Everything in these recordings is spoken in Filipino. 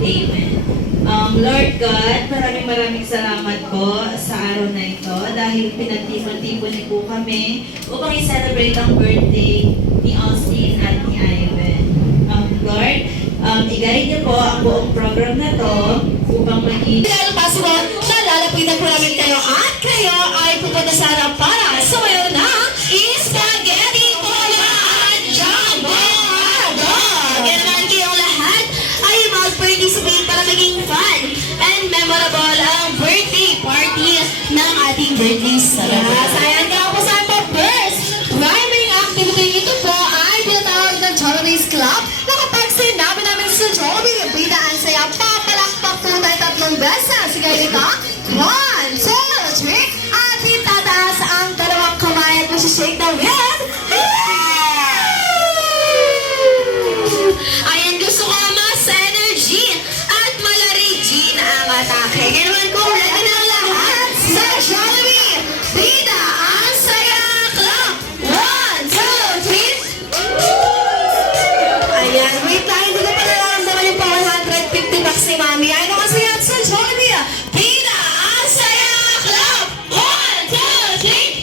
Amen. Lord God, maraming salamat po sa araw na ito dahil pinagtipon-tipon niyo po kami upang i-celebrate ang birthday ni Austin at ni Ivan. Lord, i-guide niyo po ang buong program na to upang maging Lalapitan po namin kayo at kayo ay pupunta sa harap para sa mayon ng Spaghetti Bola at Jumbo Hotdog! Kaya naman kayong lahat ay mag-participate para maging fun and memorable ang birthday party ng ating birthday celebration. Ayan nga po sa ating first primary activity. Ito po ay tinatawag ng Jollibee Club na kapag sinabi namin sa Jollibee, bida ang saya, papalakpak po tayo 3 beses. Sige dito. 1, 2, 3, at itataas ang 2 kamay at masishake the hand. Ayan, gusto ko mas energy at malarigin ang atake. Kaya naman kung ready na lahat sa Jollibee, bida ang saya club. 1, 2, 3. Ayan, wait lang, hindi ko pa nararamdaman yung pa 150 bucks ni Mami. Ano kasi yan sa Jollibee? Bida ang saya club. 1, 2, 3.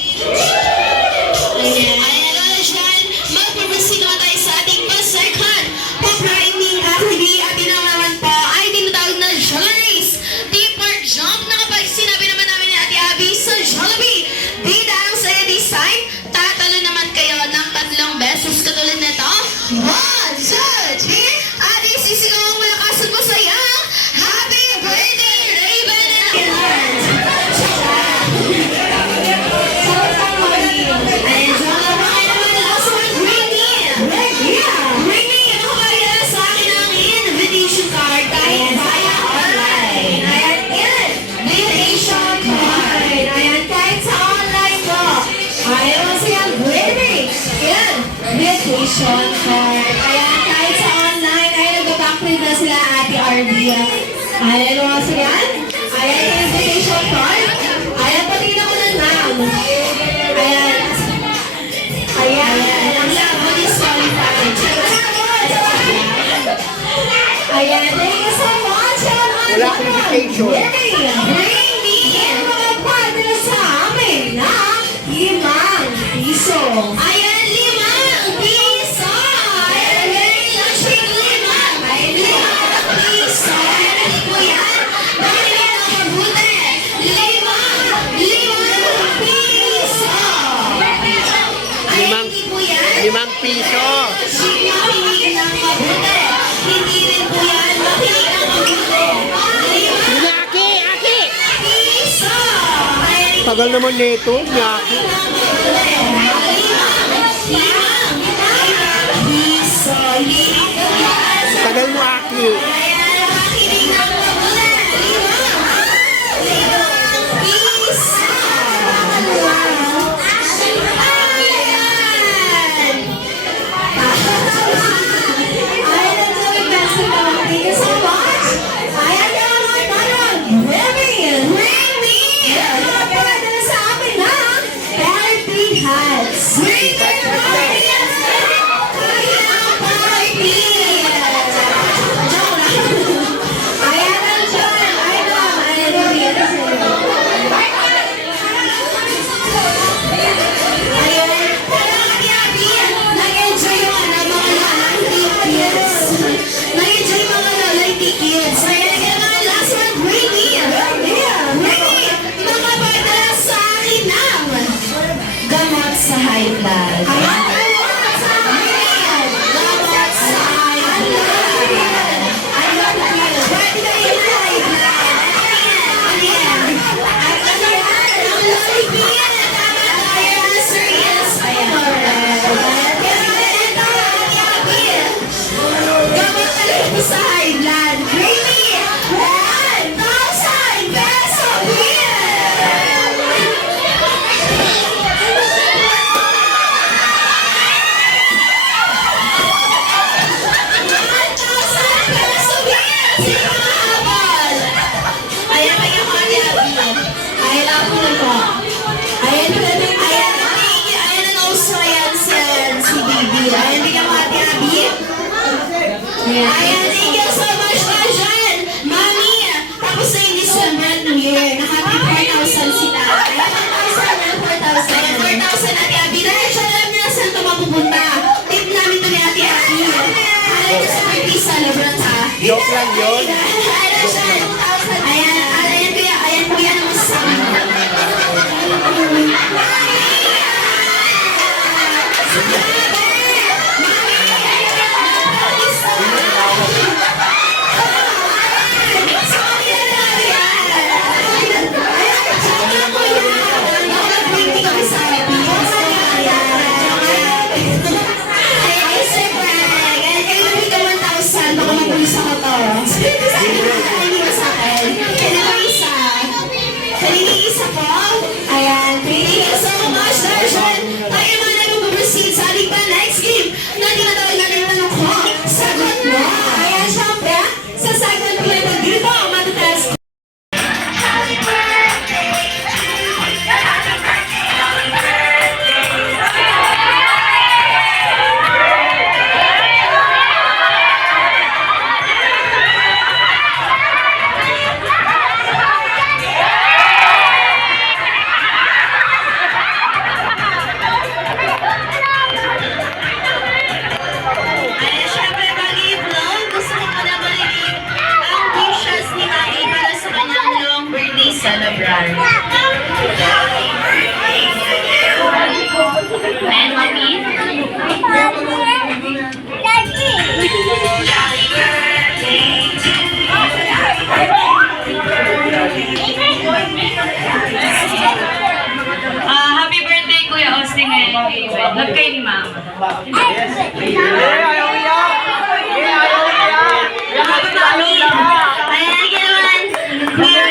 Ayan, ano dyan, magpapasino tayo sa ating second pa-priming activity at yun naman po ay tinatawag na Jollibee Teamwork Jump na kapag sinabi naman namin ni Ate Abby sa Jollibee, bida ang saya design, tatalo naman kayo ng 3 beses katulad nito. 1, 2, 3, at isisigaw ang malakas at masayang Happy Birthday, Raven and Heart! Ayan, dyan na ba kayo naman last one, Britney? Britney, nakapagaya sa akin ang invitation card kahit via online. Ayan, invitation card. Ayan, kahit sa online po. Ayan, kasi yan, Britney. Ayan, invitation card. Ayan, kahit sa online, ayan, nag-backprint na sila Ate Arvia. Ayan, kasi yan. Ayan, invitation card. Ayan, patingin ako ng ma'am. Ayan. Ayan. Ang labo ni Solitaire. Ayan. Thank you so much. Wala akong invitation. Bring me in mga partner sa amin na 5 piso. Ayan, 5 piso. Ayan, very much 5. Ayan, 5 piso. Ayan, hindi po yan. Dahil yan ang mabuti. 5 piso. Ayan, hindi po yan. 5 piso. Makinig ng mabuti. Hindi rin po yan. Makinig ng mabuti. 5 Aki! piso. Ayan, Tagal naman nito, Aki. Tagal mo, Aki. Joke lang yun. Ayan kuya ng Ayan, thank you so much, Darshan. Tayo mga nag-proceed sa ating pa next game na tinatawag natin ang tanong ko. Sagot mo. Ayan, syempre, sa segment ko ito dito, matatest. Ayan, syempre, bago i-vlog, gusto ko muna marinig ang wishes ni Mami para sa kanyang long birthday celebrant. Ayan, Mami. Happy birthday, Kuya Austin ngayon. Love kayo ni Mama. Ayan, naman, Kuya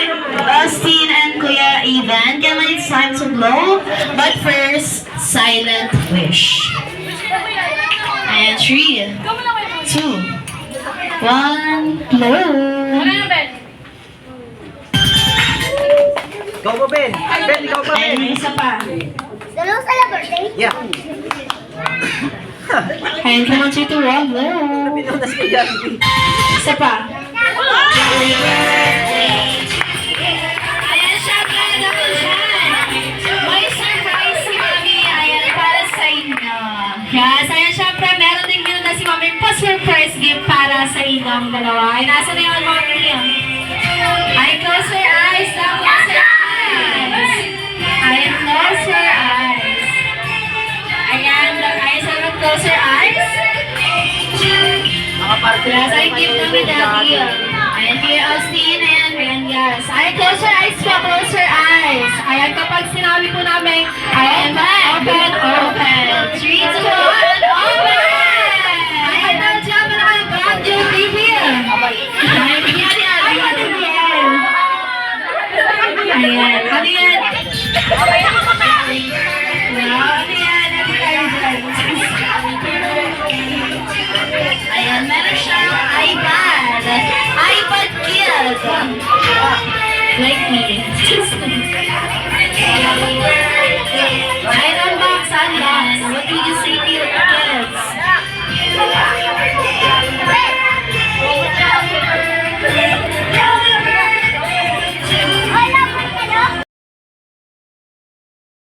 Austin and Kuya Ivan. Kaya naman it's time to blow. But first, silent wish. Ayan, 3, 2, 1, blow. Ikaw mo, Ben. Ben, ikaw pa, Ayan, Ben. may isa pa. Yeah. Ayan, come on, 3, 2, 1, blow. Pinunas ko dyan. Isa pa. Ayan, syempre, ako dyan. May surprise si Mami. Ayan, para sa inyo. Yes, ayan, syempre, meron din gano'n na si Mami pa-surprise gift para sa inyong dalawa. Ay, nasa na yun, Mami? Ay, close your eyes. Close your eyes. Ayan, close your eyes. Ayan, close your eyes. Yes, I give them the daddy. Ayan, Kuya Austin, ayan guys. Ayan, close your eyes po, close your eyes. Ayan, kapag sinabi po namin, ayan, open, open. 3, 2, 1, open! Ayan, nandiyan mo na kayo, brand new baby. Ayan, bigyan yan. Ayan, ano yan? Ano yan? Ano tayo dyan? Ayan, meron siyang iPad. iPad Kid. Like me.